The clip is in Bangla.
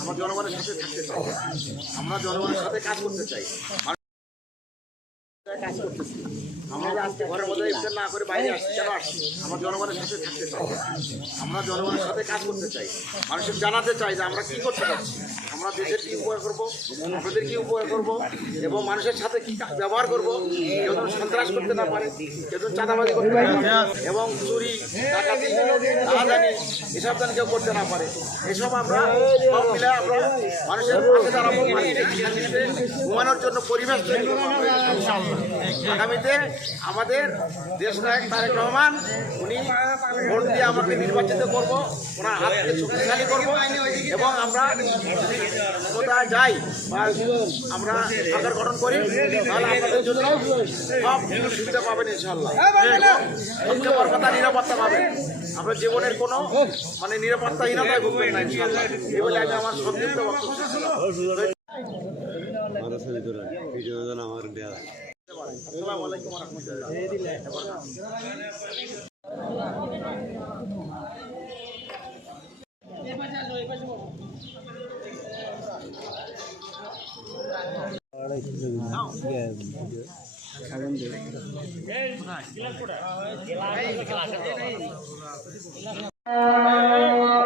আমার জনগণের সাথে থাকতে চাই। আমরা জনগণের সাথে কাজ করতে চাই। কাজ করতেছি আমরা ঘরের মধ্যে না করে বাইরে আসছি আমরা জনগণের সাথে চাই আমরা জনগণের সাথে কাজ করতে চাই মানুষের জানাতে চাই যে আমরা কি করতে পারছি আমরা দেশের কি উপকার করব আপনাদের কি উপকার করব এবং মানুষের সাথে কি ব্যবহার করব কেউ যেন সন্ত্রাস করতে না পারে কেউ যেন চাঁদাবাজি করতে পারে এবং চুরি এসব যেন কেউ করতে না পারে এসব আমরা মানুষের ঘুমানোর জন্য পরিবেশ। আগামীতে আমাদের দেশ নায়ক তারেক রহমান, উনি ভোট দিয়ে আমাকে নির্বাচিত করব, ওনার হাতকে শক্তিশালী করব, এবং আমরা কোথায় যাই বা আমরা সরকার গঠন করি, তাহলে আপনাদের জন্য সব সুবিধা পাবেন ইনশাল্লাহ নিরাপত্তা পাবেন। আমরা জীবনের কোনো মানে নিরাপত্তাহীনতায় ভুগবেন না ইনশাল্লাহ এই বলে আমি আমার সংক্ষিপ্ত কথা শুনে তোলেন ভিডিও যেন আমার দেওয়া আসসালামু আলাইকুম রহমতুল্লাহ Gracias.